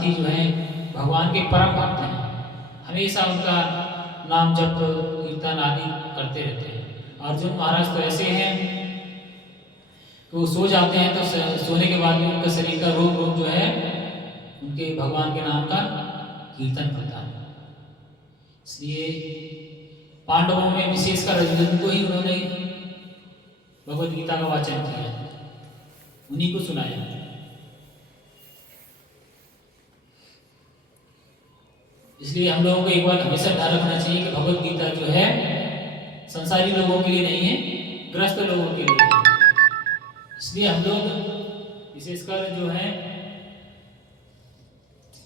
रघुनाथी जो हैं भगवान के परम भक्त हैं, हमेशा उनका नाम जप कीर्तन आदि करते रहते हैं। अर्जुन महाराज तो ऐसे हैं कि वो सो जाते हैं तो सोने के बाद भी उनका शरीर का रोग रोग जो है उनके भगवान के नाम का कीर्तन करता है। इसलिए पांडवों में विशेषकर अर्जुन को ही उन्होंने भगवद गीता का वाचन किया, उन्हीं को सुनाया। इसलिए हम लोगों को एक बात हमेशा ध्यान रखना चाहिए कि भगवद गीता जो है संसारी लोगों के लिए नहीं है, ग्रस्त लोगों के लिए है। इसलिए हम लोग विशेषकर जो है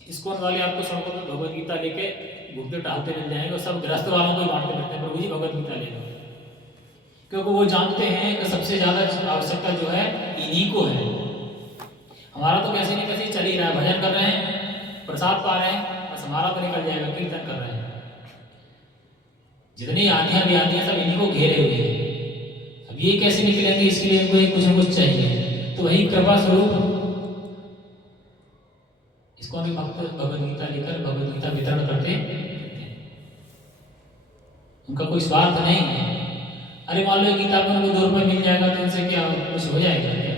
इस्कॉन वाले आपको सड़कों पर भगवद गीता लेके घूमते टहलते मिल जाएंगे और सब ग्रस्त वालों को ही बांटते रहते हैं, प्रभु जी भगवद गीता ले लो, क्योंकि वो जानते हैं कि सबसे ज्यादा आवश्यकता जो है इन्हीं को है। हमारा तो कैसे नहीं कैसे चल ही रहा है, भजन कर रहे हैं, प्रसाद पा रहे हैं, बस हमारा तो निकल जाएगा, कीर्तन कर रहे हैं। जितनी आंधियां भी आती हैं सब इन्हीं को घेरे हुए हैं। अब ये कैसे निकलेंगे, इसके लिए इनको कुछ न कुछ चाहिए। तो वही कृपा स्वरूप इसको भी भक्त भगवद गीता लेकर भगवद गीता वितरण करते, उनका कोई स्वार्थ नहीं है। अरे मान लो गीता में उनको 2 रुपये मिल जाएगा तो उनसे क्या कुछ हो जाएगा क्या?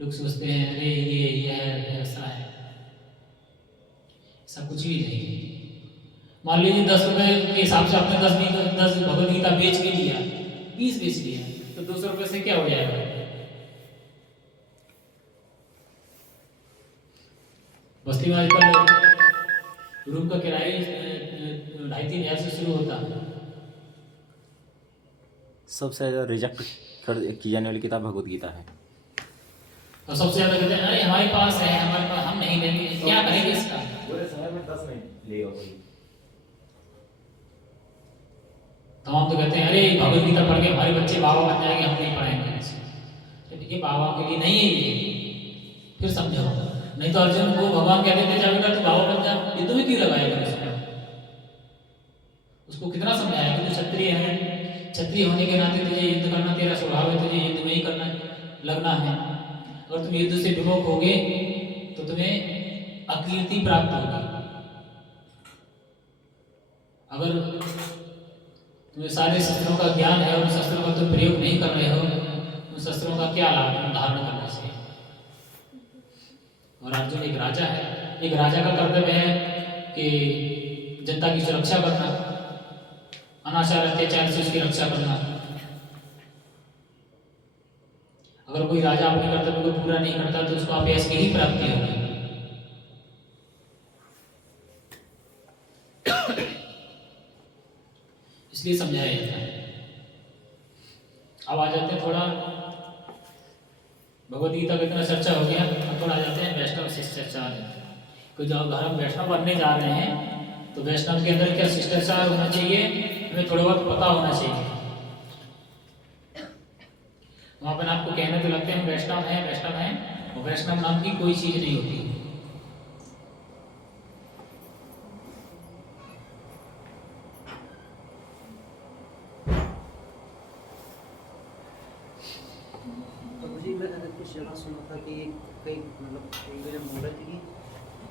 लोग सोचते हैं अरे ये है ऐसा है, ऐसा कुछ भी नहीं। मान लीजिए 10 रुपये के हिसाब से आपने 10 भगवद गीता बेच के लिया, 20 बेच लिया, तो 200 रुपये से क्या हो जाएगा? बस्ती में आजकल रूम का किराया 2,500-3 हज़ार से शुरू होता है। सबसे ज़्यादा रिजेक्ट की जाने वाली किताब भगवद गीता है। तो सबसे ज़्यादा कहते हैं अरे हमारे पास है, हमारे पास, हम नहीं लेंगे, क्या करेंगे इसका? पूरे शहर में 10 नहीं लेगा कोई। तमाम तो कहते हैं अरे भगवद गीता पढ़ के हमारे बच्चे बाबा बन जाएंगे, हम नहीं पढ़ाएंगे इसे। तो देखिए बाबा के लिए नहीं है ये, फिर समझो। नहीं तो अर्जुन को भगवान कहते थे जा बेटा तू बाबा बन जा, ये तुम्हें क्यों लगाएगा? उसको कितना समझाया कि तू क्षत्रिय है, क्षत्रिय होने के नाते तुझे युद्ध करना तेरा स्वभाव है, तुझे युद्ध में ही करना लगना है। अगर तुम युद्ध से विमुख होगे तो तुम्हें अकीर्ति प्राप्त होगी। अगर तुम्हें सारे शस्त्रों का ज्ञान है और उन शस्त्रों का तुम प्रयोग नहीं कर रहे हो, उन शस्त्रों का क्या लाभ धारण करने से? और अर्जुन एक राजा है, एक राजा का कर्तव्य है कि जनता की सुरक्षा करना, अनाचार अत्याचार से उसकी रक्षा करना। अगर कोई राजा अपने कर्तव्य को पूरा नहीं करता तो उसको अपयश की ही प्राप्ति होगी। इसलिए समझाया जाता है। अब आ जाते हैं थोड़ा भगवद गीता का इतना चर्चा हो गया, अब थोड़ा आ जाते हैं वैष्णव शिष्टाचार। तो जब हम वैष्णव बनने जा रहे हैं तो वैष्णव के अंदर क्या शिष्टाचार होना चाहिए, हमें थोड़ा बहुत पता होना चाहिए। वहाँ पर आपको कहने तो लगते हैं हम वैष्णव हैं, और वैष्णव नाम की कोई चीज नहीं होती। तो मुझे मैंने कुछ जगह सुना था कि कई मतलब मेरे मोहल्ले की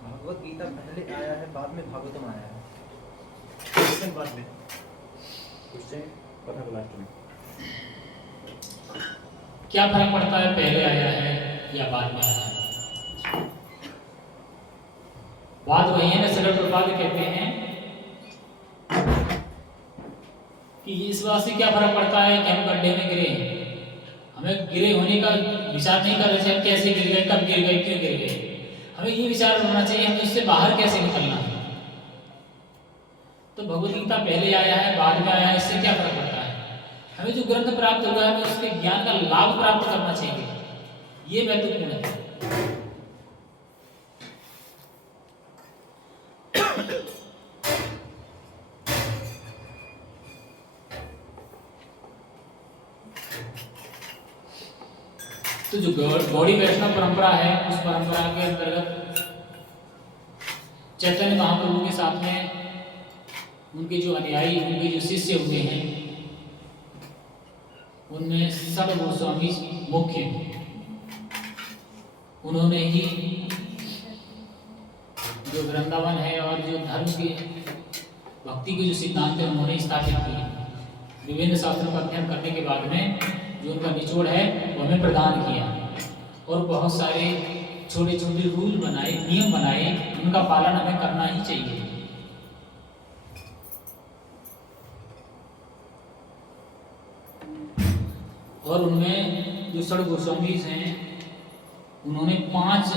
भगवद गीता पहले आया है, बाद में भागवतम आया है। बाद में उससे पता लास्ट में क्या फर्क पड़ता है पहले आया है या बाद में आया है? बात वही है ना, सरल प्रपात कहते हैं कि इस बात से क्या फर्क पड़ता है कि हम गड्ढे में गिरे हैं। हमें गिरे होने का विचार नहीं कर रहे थे, हम कैसे गिर गए, कब गिर गए, क्यों गिर गए। हमें ये विचार होना चाहिए हमें उससे बाहर कैसे निकलना है। तो भगवद गीता पहले आया है बाद में आया है, इससे क्या फर्क पड़ता है? हमें जो ग्रंथ प्राप्त हुआ है हमें उसके ज्ञान का लाभ प्राप्त करना चाहिए, ये महत्वपूर्ण है। तो जो गौड़ी वैष्णव परंपरा है उस परंपरा के अंतर्गत चैतन्य महाप्रभु के साथ में उनके जो अनुयायी, उनके जो शिष्य हुए हैं, उनमें सब गोस्वामी मुख्य, उन्होंने ही जो वृंदावन है और जो धर्म के भक्ति के जो सिद्धांत है उन्होंने स्थापित किए। विभिन्न शास्त्रों का अध्ययन करने के बाद में जो उनका निचोड़ है वो हमें प्रदान किया, और बहुत सारे छोटे छोटे रूल बनाए, नियम बनाए, उनका पालन हमें करना ही चाहिए। और उनमें जो षड गोस्वामीज हैं उन्होंने 5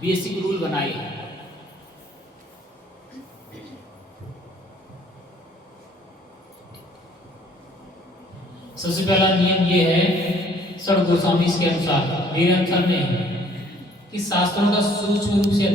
बेसिक रूल बनाए हैं। सबसे पहला नियम ये है षड गोस्वामीज के अनुसार, मेरे अनुसार नहीं, कि शास्त्रों का सूक्ष्म रूप से